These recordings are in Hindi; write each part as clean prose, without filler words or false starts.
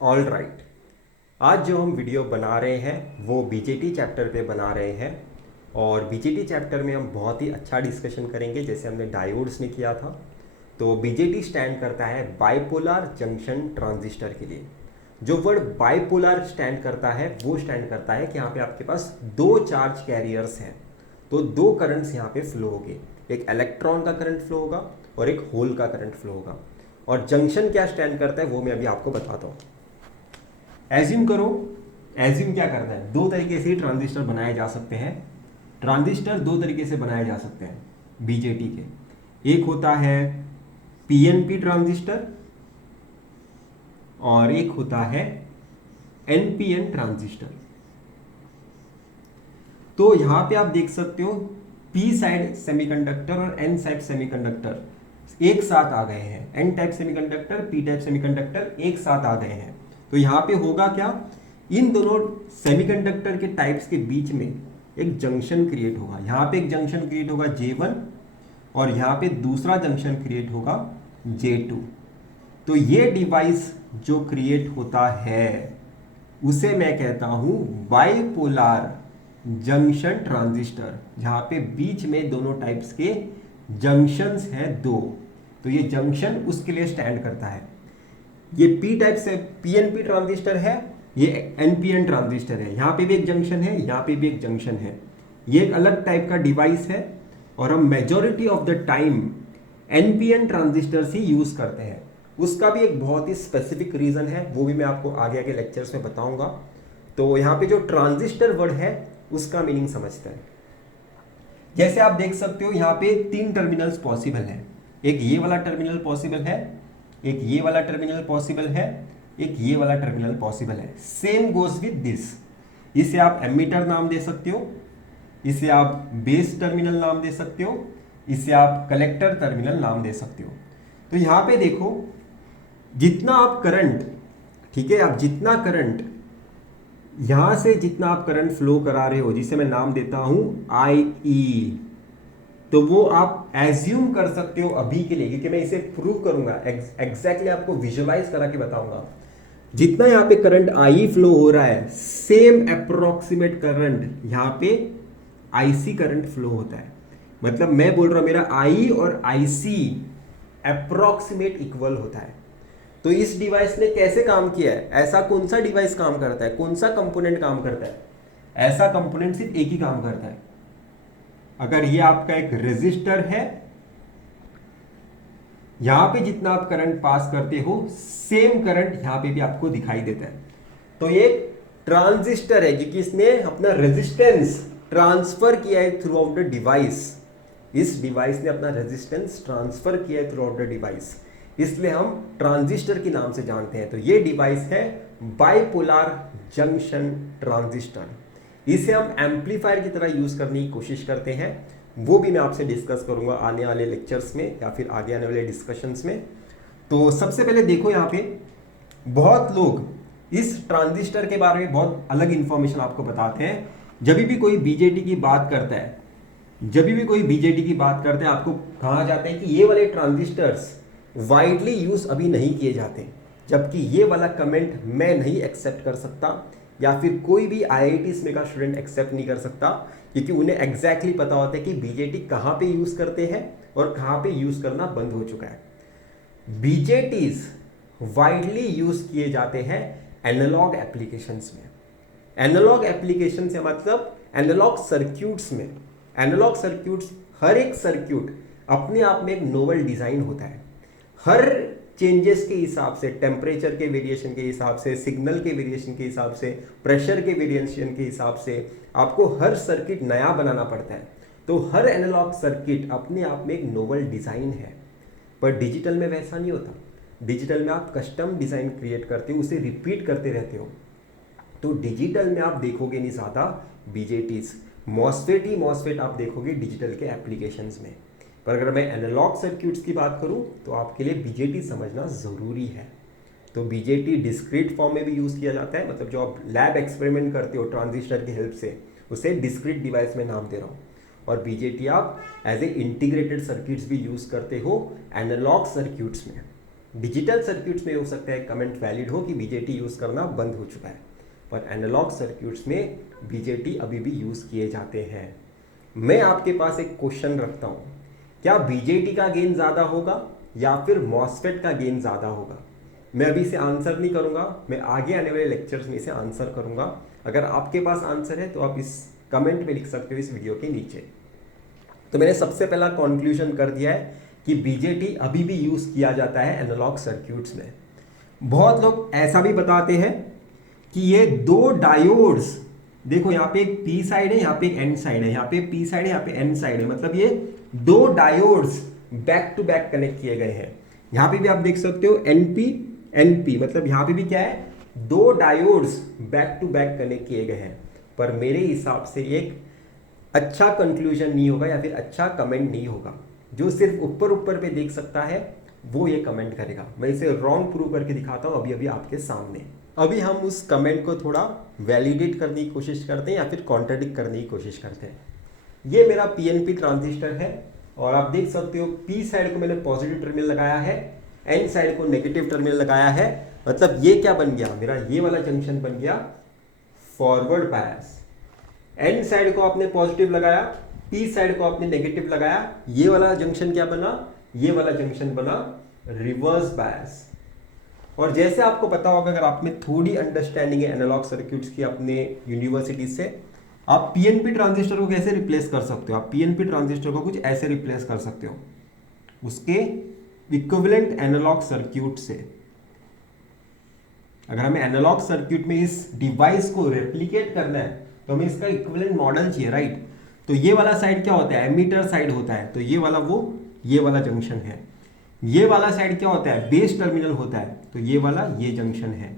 All right. आज जो हम वीडियो बना रहे हैं वो बीजेटी चैप्टर पे बना रहे हैं। और बीजेटी चैप्टर में हम बहुत ही अच्छा डिस्कशन करेंगे जैसे हमने डायोड्स ने किया था। तो बीजेटी स्टैंड करता है बाइपोलर जंक्शन ट्रांजिस्टर के लिए। जो वर्ड बाइपोलर स्टैंड करता है वो स्टैंड करता है कि यहाँ पे आपके पास दो चार्ज कैरियर्स हैं, तो दो करंट्स यहाँ पे फ्लो होंगे। एक इलेक्ट्रॉन का करंट फ्लो होगा और एक होल का करंट फ्लो होगा। और जंक्शन क्या स्टैंड करता है वो मैं अभी आपको बताता हूँ। एज्यूम करो, एज्यूम क्या करता है, दो तरीके से ट्रांजिस्टर बनाए जा सकते हैं। ट्रांजिस्टर दो तरीके से बनाए जा सकते हैं बीजेटी के। एक होता है पीएनपी ट्रांजिस्टर और एक होता है एनपीएन ट्रांजिस्टर। तो यहां पे आप देख सकते हो पी साइड सेमीकंडक्टर और एन साइड सेमीकंडक्टर एक साथ आ गए हैं। N type semiconductor, P type semiconductor एक साथ आ गए हैं। तो यहां पे होगा क्या, इन दोनों सेमीकंडक्टर के टाइप्स के बीच में एक जंक्शन क्रिएट होगा। यहां पे एक जंक्शन क्रिएट होगा J1 और यहां पे दूसरा जंक्शन क्रिएट होगा J2। तो ये डिवाइस जो क्रिएट होता है उसे मैं कहता हूं बाइपोलर जंक्शन ट्रांजिस्टर, जहां पे बीच में दोनों टाइप्स के जंक्शंस हैं दो। तो ये जंक्शन उसके लिए स्टैंड करता है। ये पी टाइप से पीएनपी ट्रांजिस्टर है, ये एनपीएन ट्रांजिस्टर है। यहां पे भी एक जंक्शन है, यहां पे भी एक जंक्शन है। ये एक अलग टाइप का डिवाइस है और हम majority of the time NPN transistors he use करते हैं। उसका भी एक बहुत ही स्पेसिफिक रीजन है, वो भी मैं आपको आगे आगे लेक्चर्स में बताऊंगा। तो यहाँ पे जो ट्रांजिस्टर वर्ड है उसका मीनिंग समझते हैं। जैसे आप देख सकते हो यहाँ पे तीन टर्मिनल्स पॉसिबल है। एक ये वाला टर्मिनल पॉसिबल है, एक ये वाला टर्मिनल पॉसिबल है, एक ये वाला टर्मिनल पॉसिबल है। Same goes with this. इसे आप एमीटर नाम दे सकते हो, इसे आप बेस टर्मिनल नाम दे सकते हो, इसे आप कलेक्टर टर्मिनल नाम दे सकते हो। तो यहां पे देखो, जितना आप करंट, ठीक है, आप जितना करंट यहां से जितना आप करंट फ्लो करा रहे हो, जिसे मैं नाम देता हूं आई ई, तो वो आप एज्यूम कर सकते हो अभी के लिए, क्योंकि मैं इसे प्रूव करूंगा, एग्जैक्टली आपको विजुअलाइज करा के बताऊंगा। जितना यहां पे करंट आई फ्लो हो रहा है, सेम अप्रोक्सीमेट करंट यहां पे आईसी करंट फ्लो होता है। मतलब मैं बोल रहा हूं मेरा आई और आईसी अप्रोक्सीमेट इक्वल होता है। तो इस डिवाइस ने कैसे काम किया है, ऐसा कौन सा डिवाइस काम करता है, कौन सा कंपोनेंट काम करता है? ऐसा कंपोनेंट सिर्फ एक ही काम करता है। अगर ये आपका एक रेजिस्टर है, यहां पे जितना आप करंट पास करते हो सेम करंट यहां पे भी आपको दिखाई देता है। तो ये ट्रांजिस्टर है क्योंकि इसने अपना रेजिस्टेंस ट्रांसफर किया है थ्रू आउट द डिवाइस। इस डिवाइस ने अपना रेजिस्टेंस ट्रांसफर किया है थ्रू आउट द डिवाइस, इसलिए हम ट्रांजिस्टर के नाम से जानते हैं। तो ये डिवाइस है बाइपोलर जंक्शन ट्रांजिस्टर। इसे हम एम्पलीफायर की तरह यूज करने की कोशिश करते हैं, वो भी मैं आपसे डिस्कस करूंगा आने वाले लेक्चर्स में या फिर आगे आने वाले डिस्कशंस में। तो सबसे पहले देखो, यहाँ पे बहुत लोग इस ट्रांजिस्टर के बारे में बहुत अलग इंफॉर्मेशन आपको बताते हैं। जब भी कोई बीजेटी की बात करता है, जब भी कोई बीजेटी की बात करते हैं, आपको कहा जाता है कि ये वाले ट्रांजिस्टर्स वाइडली यूज अभी नहीं किए जाते, जबकि ये वाला कमेंट मैं नहीं एक्सेप्ट कर सकता या फिर कोई भी आईआईटी में का स्टूडेंट एक्सेप्ट नहीं कर सकता, क्योंकि उन्हें एग्जैक्टली पता होता है कि बीजेटी कहाँ पे यूज करते हैं और कहाँ पे यूज करना बंद हो चुका है। बीजेटीज वाइडली यूज किए जाते हैं एनालॉग एप्लीकेशंस में। एनालॉग एप्लीकेशन से मतलब एनालॉग सर्क्यूट्स में। एनालॉग सर्क्यूट्स, हर एक सर्क्यूट अपने आप में एक नोवल डिजाइन होता है। हर चेंजेस के हिसाब से, टेम्परेचर के वेरिएशन के हिसाब से, सिग्नल के वेरिएशन के हिसाब से, प्रेशर के वेरिएशन के हिसाब से आपको हर सर्किट नया बनाना पड़ता है। तो हर एनालॉग सर्किट अपने आप में एक नोवल डिजाइन है। पर डिजिटल में वैसा नहीं होता। डिजिटल में आप कस्टम डिजाइन क्रिएट करते हो, उसे रिपीट करते रहते हो। तो डिजिटल में आप देखोगे नहीं ज़्यादा बीजेटीज, मॉसफेट ही मॉसफेट आप देखोगे डिजिटल के एप्लीकेशंस में। पर अगर मैं एनालॉग सर्क्यूट्स की बात करूं तो आपके लिए बीजेटी समझना ज़रूरी है। तो बीजेटी डिस्क्रीट फॉर्म में भी यूज़ किया जाता है, मतलब जो आप लैब एक्सपेरिमेंट करते हो ट्रांजिस्टर की हेल्प से, उसे डिस्क्रीट डिवाइस में नाम दे रहा हूँ। और बीजेटी आप एज ए इंटीग्रेटेड सर्किट्स भी यूज़ करते हो एनालॉग सर्क्यूट्स में। डिजिटल सर्किट्स में हो सकता है कमेंट वैलिड हो कि बीजेटी यूज़ करना बंद हो चुका है, पर एनालॉग सर्किट्स में बीजेटी अभी भी यूज़ किए जाते हैं। मैं आपके पास एक क्वेश्चन रखता हूँ, क्या बीजेटी का गेन ज़्यादा होगा या फिर मॉसफेट का गेन ज़्यादा होगा? मैं अभी से आंसर नहीं करूँगा, मैं आगे आने वाले लेक्चर्स में इसे आंसर करूँगा। अगर आपके पास आंसर है तो आप इस कमेंट में लिख सकते हो इस वीडियो के नीचे। तो मैंने सबसे पहला कंक्लूजन कर दिया है कि बीजेटी अभी भी यूज़ किया जाता है एनालॉग सर्किट्स में। बहुत लोग ऐसा भी बताते हैं कि ये दो डायोड्स, देखो यहाँ पे एक पी साइड है, यहाँ पे एक एन साइड है, यहाँ पे पी साइड है, यहाँ पे एन साइड है, मतलब ये दो diodes back to back connect किए गए हैं। यहाँ पे भी आप देख सकते हो एनपी एनपी, मतलब यहाँ पे भी क्या है, दो diodes back to back connect किए गए हैं। पर मेरे हिसाब से एक अच्छा कंक्लूजन नहीं होगा या फिर अच्छा कमेंट नहीं होगा। जो सिर्फ ऊपर ऊपर पे देख सकता है वो ये कमेंट करेगा। मैं इसे रॉन्ग प्रूव करके दिखाता हूँ अभी अभी आपके सामने। अभी हम उस कमेंट को थोड़ा वैलिडेट करने की कोशिश करते हैं या फिर कॉन्ट्रडिक्ट करने की कोशिश करते हैं। ये मेरा पीएनपी ट्रांजिस्टर है और आप देख सकते हो पी साइड को मैंने पॉजिटिव टर्मिनल लगाया है, एन साइड को नेगेटिव टर्मिनल लगाया है। मतलब ये क्या बन गया, मेरा ये वाला जंक्शन बन गया फॉरवर्ड बायस। एन साइड को आपने पॉजिटिव लगाया, पी साइड को आपने नेगेटिव लगाया, ये वाला जंक्शन क्या बना, ये वाला जंक्शन बना रिवर्स बायस। और जैसे आपको पता होगा, अगर आप में थोड़ी अंडरस्टैंडिंग है एनालॉग सर्किट्स की अपने यूनिवर्सिटी से, आप पीएनपी ट्रांजिस्टर को कैसे रिप्लेस कर सकते हो? आप पीएनपी ट्रांजिस्टर को कुछ ऐसे रिप्लेस कर सकते हो, उसके इक्विवेलेंट एनालॉग सर्किट से। अगर हमें एनालॉग सर्किट में इस डिवाइस को रेप्लिकेट करना है तो हमें इसका इक्विवेलेंट मॉडल चाहिए, राइट? तो ये वाला साइड क्या होता है, एमीटर साइड होता है, तो ये वाला वो ये वाला जंक्शन है। ये वाला साइड क्या होता है, बेस टर्मिनल होता है, तो ये वाला ये जंक्शन है।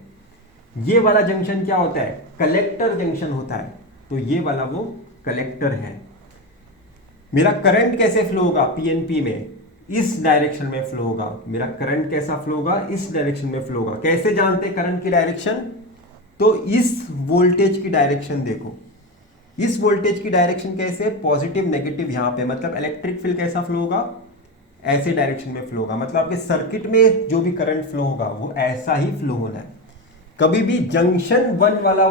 ये वाला जंक्शन क्या होता है, कलेक्टर जंक्शन होता है, तो ये वाला वो कलेक्टर है। मेरा करंट कैसे फ्लो होगा पीएनपी में, इस डायरेक्शन में फ्लो होगा। मेरा करंट कैसा फ्लो होगा, इस डायरेक्शन में फ्लो होगा। कैसे जानते करंट की डायरेक्शन, तो इस वोल्टेज की डायरेक्शन देखो, इस वोल्टेज की डायरेक्शन कैसे, पॉजिटिव नेगेटिव यहाँ पे, मतलब इलेक्ट्रिक फील्ड कैसा फ्लो होगा, ऐसे डायरेक्शन में फ्लो होगा। मतलब आपके सर्किट में जो भी करंट फ्लो होगा वो ऐसा ही फ्लो होना है। कभी भी जंक्शन 1 वाला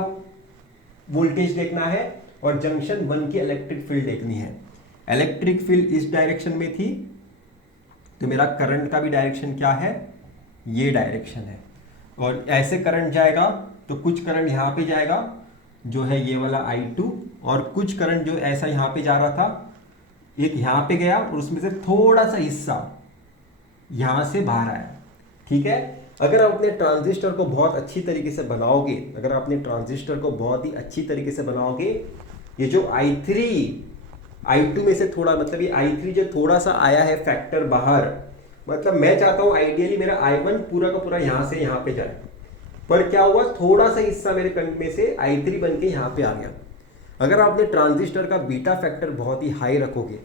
वोल्टेज देखना है और जंक्शन 1 की इलेक्ट्रिक फील्ड देखनी है। इलेक्ट्रिक फील्ड इस डायरेक्शन में थी, तो मेरा करंट का भी डायरेक्शन क्या है, ये डायरेक्शन है। और ऐसे करंट जाएगा तो कुछ करंट यहाँ पे जाएगा जो है ये वाला I2, और कुछ करंट जो ऐसा यहाँ पे जा रहा था, एक यहाँ पे गया और उसमें से थोड़ा सा हिस्सा यहाँ से बाहर आया। ठीक है, अगर आप अपने ट्रांजिस्टर को बहुत अच्छी तरीके से बनाओगे, अगर आप अपने ट्रांजिस्टर को बहुत ही अच्छी तरीके से बनाओगे, ये जो I3 I2 में से थोड़ा, मतलब ये I3 जो थोड़ा सा आया है फैक्टर बाहर, मतलब मैं चाहता हूँ आइडियली मेरा I1 पूरा का पूरा यहाँ से यहाँ पे जाए, पर क्या हुआ, थोड़ा सा हिस्सा मेरे करंट में से I3 बन के यहाँ पे आ गया। अगर आप अपने ट्रांजिस्टर का बीटा फैक्टर बहुत ही हाई रखोगे,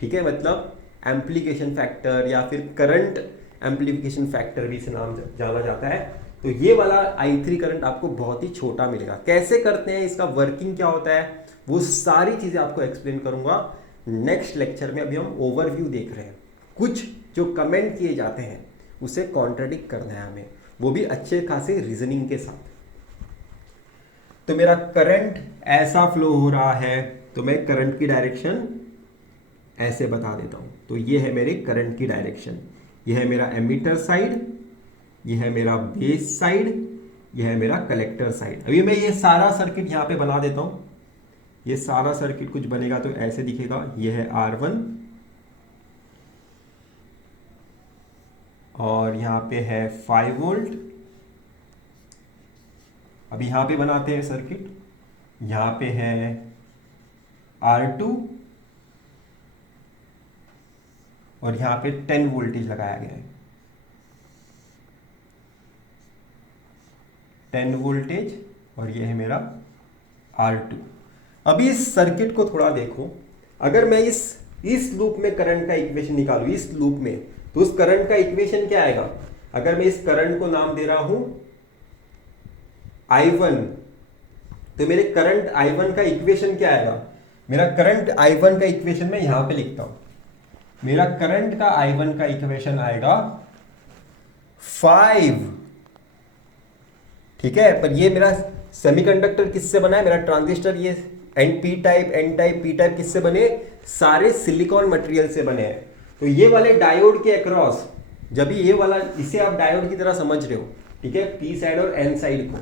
ठीक है, मतलब एम्प्लीफिकेशन फैक्टर या फिर करंट एम्प्लीफिकेशन फैक्टर भी इसे नाम जाना जाता है, तो ये वाला I3 करंट आपको बहुत ही छोटा मिलेगा। कैसे करते हैं, इसका वर्किंग क्या होता है, वो सारी चीज़ें आपको एक्सप्लेन करूंगा नेक्स्ट लेक्चर में। अभी हम ओवरव्यू देख रहे हैं, कुछ जो कमेंट किए जाते हैं उसे कॉन्ट्रडिक्ट करना है हमें, वो भी अच्छे खासे रीजनिंग के साथ। तो मेरा करंट ऐसा फ्लो हो रहा है, तो मैं करंट की डायरेक्शन ऐसे बता देता हूं। तो ये है मेरे करंट की डायरेक्शन, ये है मेरा एमीटर साइड, ये है मेरा बेस साइड, ये है मेरा कलेक्टर साइड। अभी मैं ये सारा सर्किट यहां पे बना देता हूं। ये सारा सर्किट कुछ बनेगा तो ऐसे दिखेगा, ये है R1 और यहां पे है 5 वोल्ट। अभी यहां पे बनाते हैं सर्किट, यहां पे है R2 और यहां पे 10 वोल्टेज लगाया गया है, 10 वोल्टेज, और ये है मेरा R2। अभी इस सर्किट को थोड़ा देखो, अगर मैं इस लूप में करंट का इक्वेशन निकालूं, इस लूप में, तो उस करंट का इक्वेशन क्या आएगा। अगर मैं इस करंट को नाम दे रहा हूं I1, तो मेरे करंट I1 का इक्वेशन क्या आएगा, मेरा करंट I1 का इक्वेशन मैं यहां पे लिखता हूं। मेरा करंट का I1 का इक्वेशन आएगा 5, ठीक है। पर ये मेरा सेमीकंडक्टर किससे बना है, मेरा ट्रांजिस्टर ये N P type, N type, P type किससे बने, सारे सिलिकॉन मटेरियल से बने हैं। तो ये वाले डायोड के अक्रॉस, जब ये वाला, इसे आप डायोड की तरह समझ रहे हो, ठीक है, पी साइड और एन साइड को,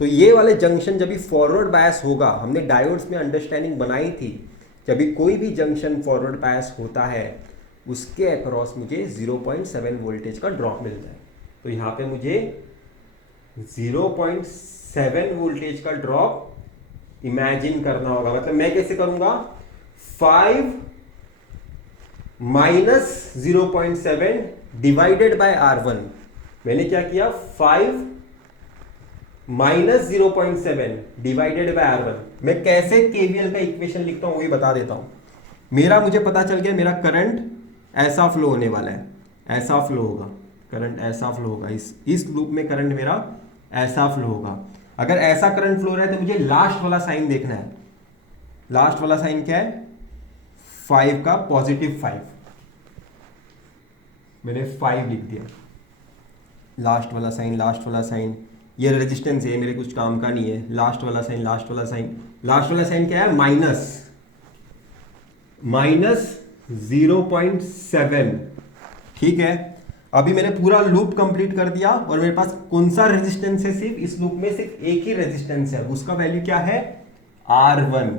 तो ये वाले जंक्शन जब भी फॉरवर्ड बायस होगा, हमने डायोड्स में अंडरस्टैंडिंग बनाई थी, जब भी कोई भी जंक्शन फॉरवर्ड बायस होता है उसके अक्रॉस मुझे 0.7 वोल्टेज का ड्रॉप मिलता है। तो यहाँ पे मुझे 0.7 वोल्टेज का ड्रॉप इमेजिन करना होगा। मतलब मैं कैसे करूंगा, 5 माइनस 0.7 डिवाइडेड बाय R1। मैंने क्या किया, 5 माइनस 0.7 डिवाइडेड बाय R1। मैं कैसे KVL का इक्वेशन लिखता हूं वही बता देता हूं। मेरा मुझे पता चल गया, मेरा करंट ऐसा फ्लो होने वाला है, ऐसा फ्लो होगा, करंट ऐसा फ्लो होगा, इस लूप में करंट मेरा ऐसा फ्लो होगा। अगर ऐसा करंट फ्लो रहा है तो मुझे लास्ट वाला साइन देखना है। लास्ट वाला साइन क्या है, 5 का पॉजिटिव 5, मैंने 5 लिख दिया। लास्ट वाला साइन, लास्ट वाला साइन, ये रेजिस्टेंस है, मेरे कुछ काम का नहीं है। लास्ट वाला साइन, लास्ट वाला साइन, लास्ट वाला साइन क्या है, माइनस 0.7, ठीक है। अभी मैंने पूरा लूप कंप्लीट कर दिया और मेरे पास कौन सा रेजिस्टेंस है, सिर्फ इस लूप में सिर्फ एक ही रेजिस्टेंस है, उसका वैल्यू क्या है, R1।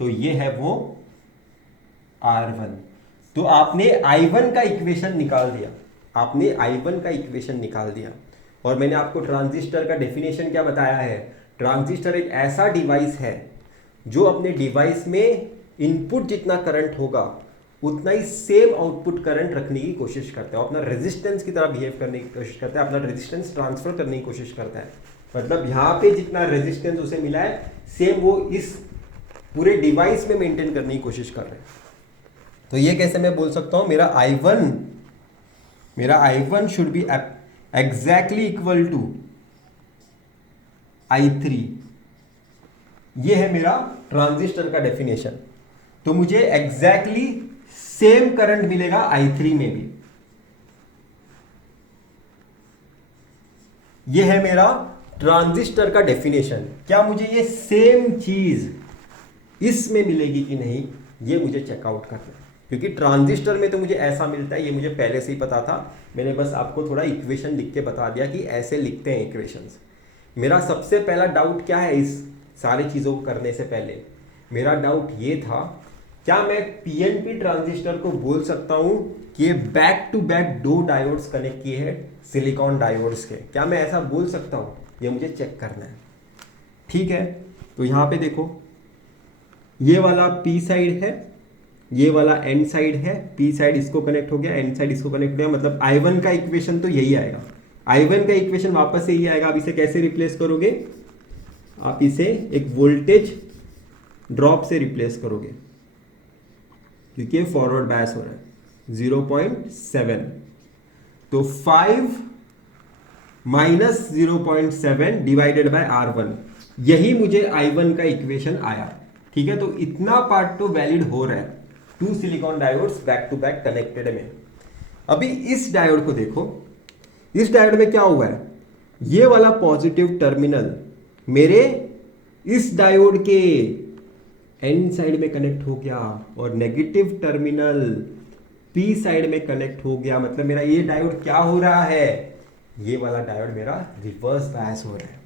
तो ये है वो R1। तो आपने I1 का इक्वेशन निकाल दिया, आपने I1 का इक्वेशन निकाल दिया। और मैंने आपको ट्रांजिस्टर का डेफिनेशन क्या बताया है, ट्रांजिस्टर एक ऐसा डिवाइस है जो अपने डिवाइस में इनपुट जितना करंट होगा उतना ही सेम आउटपुट करंट रखने की कोशिश करता है, अपना रेजिस्टेंस की तरह बिहेव करने की कोशिश करता है, अपना रेजिस्टेंस ट्रांसफर करने की कोशिश करता है। मतलब यहाँ पे जितना रेजिस्टेंस उसे मिला है सेम वो इस पूरे डिवाइस में मेंटेन करने की कोशिश कर रहे हैं। तो ये कैसे मैं बोल सकता हूँ, मेरा I1 should be exactly equal to I3। ये है मेरा ट्रांजिस्टर का डेफिनेशन। तो मुझे एग्जैक्टली सेम करंट मिलेगा I3 में भी। ये है मेरा ट्रांजिस्टर का डेफिनेशन। क्या मुझे ये सेम चीज इसमें मिलेगी कि नहीं, ये मुझे चेकआउट करना है। क्योंकि ट्रांजिस्टर में तो मुझे ऐसा मिलता है, ये मुझे पहले से ही पता था, मैंने बस आपको थोड़ा इक्वेशन लिख के बता दिया कि ऐसे लिखते हैं इक्वेशंस। मेरा सबसे पहला डाउट क्या है, इस सारी चीज़ों को करने से पहले मेरा डाउट ये था, क्या मैं PNP ट्रांजिस्टर को बोल सकता हूं कि ये back to back 2 diodes connect किए हैं सिलिकॉन डायोड्स के, क्या मैं ऐसा बोल सकता हूं, ये मुझे चेक करना है। ठीक है, तो यहां पे देखो, ये वाला P साइड है, ये वाला N साइड है, P साइड इसको कनेक्ट हो गया, N साइड इसको कनेक्ट हो गया, मतलब I1 का इक्वेशन तो यही आएगा। I1 का इक्वेशन वापस से यही आएगा। आप इसे कैसे रिप्लेस करोगे, आप इसे एक वोल्टेज ड्रॉप से रिप्लेस करोगे, क्योंकि ये फॉरवर्ड बायस हो रहा है 0.7। तो 5 माइनस 0.7 डिवाइडेड बाय R1, यही मुझे I1 का इक्वेशन आया। ठीक है, तो इतना पार्ट तो वैलिड हो रहा है, 2 silicon diodes back to back connected में। अभी इस डायोड को देखो, इस डायोड में क्या हुआ है, ये वाला पॉजिटिव टर्मिनल मेरे इस डायोड के N साइड में कनेक्ट हो गया और नेगेटिव टर्मिनल P साइड में कनेक्ट हो गया। मतलब मेरा ये डायोड क्या हो रहा है, ये वाला डायोड मेरा रिवर्स बायस हो रहा है।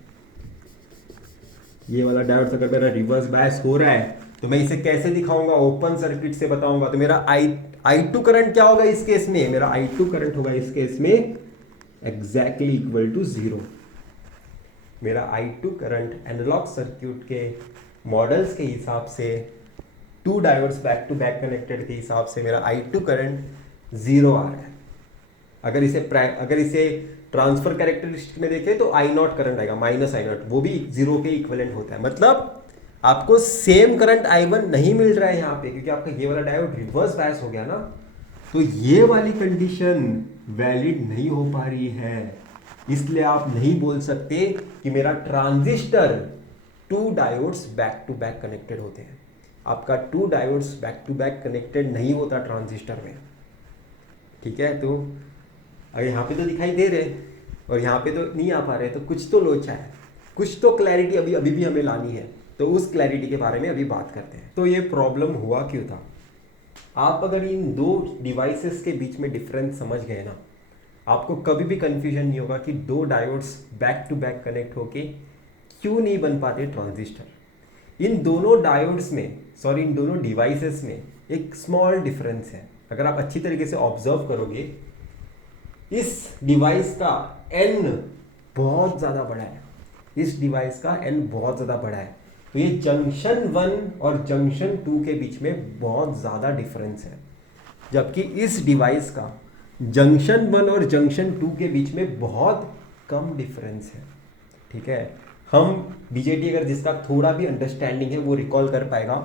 ये वाला डायोड अगर मेरा रिवर्स बायस हो रहा है तो मैं इसे कैसे दिखाऊंगा, ओपन सर्किट से बताऊंगा। तो मेरा I2 करंट क्या होगा इस केस में, मेरा I2 करंट होगा इस केस में एग्जैक्टली इक्वल टू 0। मेरा I2 करंट एनालॉग सर्किट के मॉडल्स के हिसाब से 2 diodes back to back connected के हिसाब से मेरा I2 करंट 0 आ रहा है। अगर इसे ट्रांसफर कैरेक्टरिस्टिक में देखें तो I0 करंट आएगा, माइनस I0, वो भी 0 के इक्विवेलेंट होता है। मतलब आपको सेम करंट I1 नहीं मिल रहा है यहाँ पे, क्योंकि आपका ये वाला डायोड रिवर्स बायस हो गया ना। तो ये वाली कंडीशन वैलिड नहीं हो पा रही है, इसलिए आप नहीं बोल सकते कि मेरा transistor 2 diodes back to back connected होते हैं। आपका 2 diodes back to back connected नहीं होता ट्रांजिस्टर में। ठीक है, तो अगर यहाँ पे तो दिखाई दे रहे और यहाँ पे तो नहीं आ पा रहे, तो कुछ तो लोचा है, कुछ तो क्लैरिटी अभी भी हमें लानी है। तो उस क्लैरिटी के बारे में अभी बात करते हैं। तो ये प्रॉब्लम हुआ क्यों था? आप अगर इन दो डिवाइसेस के बीच में डिफरेंस समझ गए ना, आपको कभी भी कंफ्यूजन नहीं होगा कि दो diodes back to back connect होके क्यों नहीं बन पाते ट्रांजिस्टर। इन दोनों डायोड्स में, सॉरी इन दोनों डिवाइसेस में एक स्मॉल डिफरेंस है। अगर आप अच्छी तरीके से ऑब्जर्व करोगे, इस डिवाइस का n बहुत ज़्यादा बड़ा है, इस डिवाइस का n बहुत ज़्यादा बड़ा है, तो ये जंक्शन 1 और जंक्शन 2 के बीच में बहुत ज़्यादा डिफरेंस है। जबकि इस डिवाइस का जंक्शन 1 और जंक्शन 2 के बीच में बहुत कम डिफरेंस है। ठीक है, हम बीजेटी अगर जिसका थोड़ा भी अंडरस्टैंडिंग है वो रिकॉल कर पाएगा।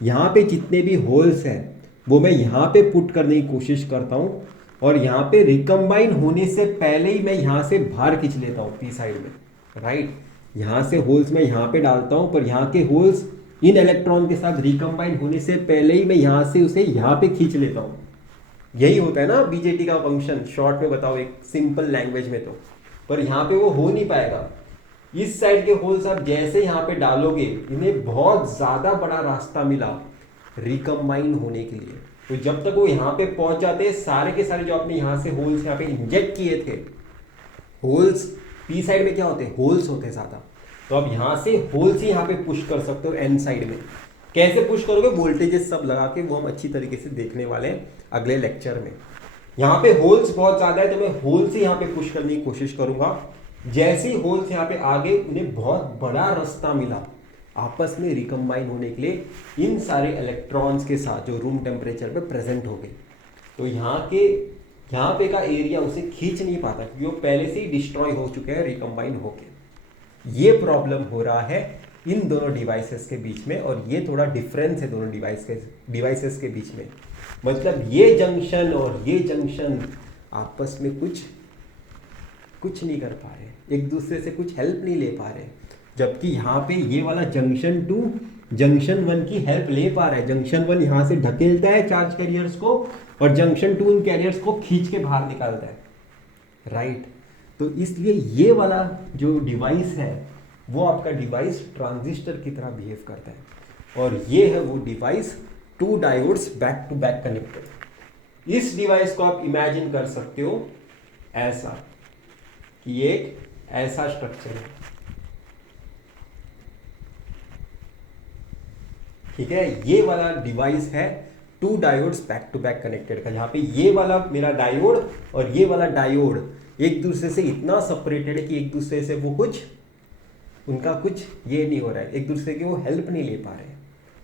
यहाँ पे जितने भी होल्स हैं वो मैं यहाँ पे पुट करने की कोशिश करता हूँ, और यहाँ पे रिकम्बाइन होने से पहले ही मैं यहाँ से बाहर खींच लेता हूँ पी साइड में, राइट। यहाँ से होल्स मैं यहाँ पे डालता हूँ, पर यहाँ के होल्स इन इलेक्ट्रॉन के साथ रिकम्बाइन होने से पहले ही मैं यहाँ से उसे यहाँ पे खींच लेता हूँ। यही होता है ना बीजेटी का फंक्शन, शॉर्ट में बताओ एक सिंपल लैंग्वेज में। तो पर यहाँ पे वो हो नहीं पाएगा। इस साइड के होल्स आप जैसे यहाँ पे डालोगे, इन्हें बहुत ज़्यादा बड़ा रास्ता मिला रिकम्बाइन होने के लिए। तो जब तक वो यहाँ पे पहुंच जाते हैं, सारे के सारे जो आपने यहाँ से होल्स यहाँ पे इंजेक्ट किए थे, होल्स पी साइड में क्या होते हैं, होल्स होते हैं ज़्यादा, तो आप यहाँ से होल्स ही यहाँ पे पुश कर सकते हो एन साइड में। कैसे पुश करोगे? वोल्टेजेस सब लगा के, वो हम अच्छी तरीके से देखने वाले हैं अगले लेक्चर में। यहाँ पे होल्स बहुत ज़्यादा है तो मैं होल्स ही यहाँ पे पुश करने की कोशिश करूँगा। जैसे ही होल्स यहाँ पे आगे, उन्हें बहुत बड़ा रास्ता मिला आपस में रिकम्बाइन होने के लिए इन सारे इलेक्ट्रॉन्स के साथ जो रूम टेम्परेचर पे प्रेजेंट हो गए। तो यहाँ पे का एरिया उसे खींच नहीं पाता क्योंकि वो पहले से ही डिस्ट्रॉय हो चुके हैं रिकम्बाइन होके। ये प्रॉब्लम हो रहा है इन दोनों डिवाइसेस के बीच में, और ये थोड़ा डिफरेंस है दोनों डिवाइसेस के बीच में। मतलब ये जंक्शन और ये जंक्शन आपस में कुछ नहीं कर पा रहे, एक दूसरे से कुछ हेल्प नहीं ले पा रहे। जबकि यहाँ पे ये वाला जंक्शन 2 जंक्शन 1 की हेल्प ले पा रहा है। जंक्शन 1 यहाँ से ढकेलता है चार्ज कैरियर्स को, और जंक्शन 2 इन कैरियर्स को खींच के बाहर निकालता है, राइट। तो इसलिए ये वाला जो डिवाइस है वो आपका डिवाइस ट्रांजिस्टर की तरह बिहेव करता है, और ये है वो device, 2 diodes back to back connected. इस डिवाइस को आप इमेजिन कर सकते हो ऐसा कि एक ऐसा स्ट्रक्चर है, ठीक है। ये वाला डिवाइस है 2 diodes back to back connected का, जहां पे ये वाला मेरा डायोड और ये वाला डायोड एक दूसरे से इतना सेपरेटेड है कि एक दूसरे से वो उनका कुछ ये नहीं हो रहा है, एक दूसरे की वो हेल्प नहीं ले पा रहे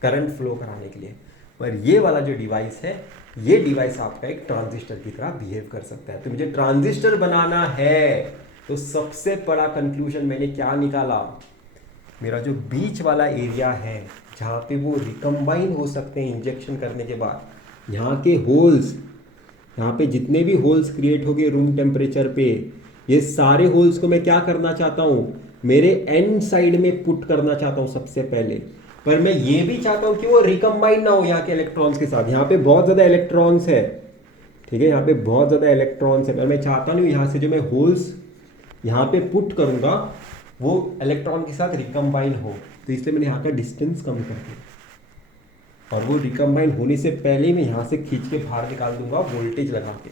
करंट फ्लो कराने के लिए। पर ये वाला जो डिवाइस है, ये डिवाइस आपका एक ट्रांजिस्टर की तरह बिहेव कर सकता है। तो मुझे ट्रांजिस्टर बनाना है, तो सबसे बड़ा कंक्लूजन मैंने क्या निकाला, मेरा जो बीच वाला एरिया है जहाँ पे वो रिकम्बाइन हो सकते हैं इंजेक्शन करने के बाद, यहाँ के होल्स, यहाँ पे जितने भी होल्स क्रिएट हो गए रूम टेम्परेचर पे, ये सारे होल्स को मैं क्या करना चाहता हूँ, मेरे एन साइड में पुट करना चाहता हूँ सबसे पहले। पर मैं ये भी चाहता हूँ कि वो रिकम्बाइन ना हो यहाँ के इलेक्ट्रॉन्स के साथ। यहाँ पे बहुत ज़्यादा इलेक्ट्रॉन्स है, ठीक है, यहाँ पे बहुत ज़्यादा इलेक्ट्रॉन्स है, पर मैं चाहता नहीं यहाँ से जो मैं होल्स यहाँ पे पुट करूँगा वो इलेक्ट्रॉन के साथ रिकम्बाइन हो। तो इसलिए मैंने यहाँ का डिस्टेंस कम कर दिया, और वो रिकम्बाइन होने से पहले मैं यहाँ से खींच के बाहर निकाल दूंगा वोल्टेज लगा के,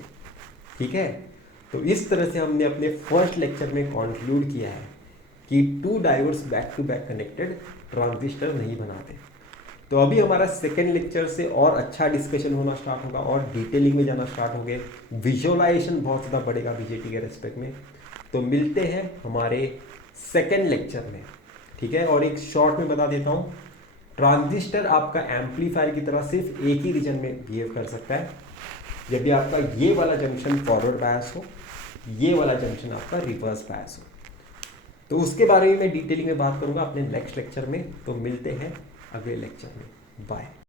ठीक है। तो इस तरह से हमने अपने फर्स्ट लेक्चर में कंक्लूड किया है कि 2 diodes back to back connected transistor नहीं बनाते। तो अभी हमारा सेकेंड लेक्चर से और अच्छा डिस्कशन होना स्टार्ट होगा, और डिटेलिंग में जाना स्टार्ट हो गए, विजुअलाइजेशन बहुत ज़्यादा बढ़ेगा बीजेटी के रेस्पेक्ट में। तो मिलते हैं हमारे सेकेंड लेक्चर में, ठीक है। और एक शॉर्ट में बता देता हूँ, ट्रांजिस्टर आपका एम्पलीफायर की तरह सिर्फ एक ही रीजन में बिहेव कर सकता है, जब भी आपका ये वाला जंक्शन फॉरवर्ड बायस हो, ये वाला जंक्शन आपका रिवर्स बायस हो। तो उसके बारे में मैं डिटेलिंग में बात करूंगा अपने नेक्स्ट लेक्चर में। तो मिलते हैं अगले लेक्चर में, बाय।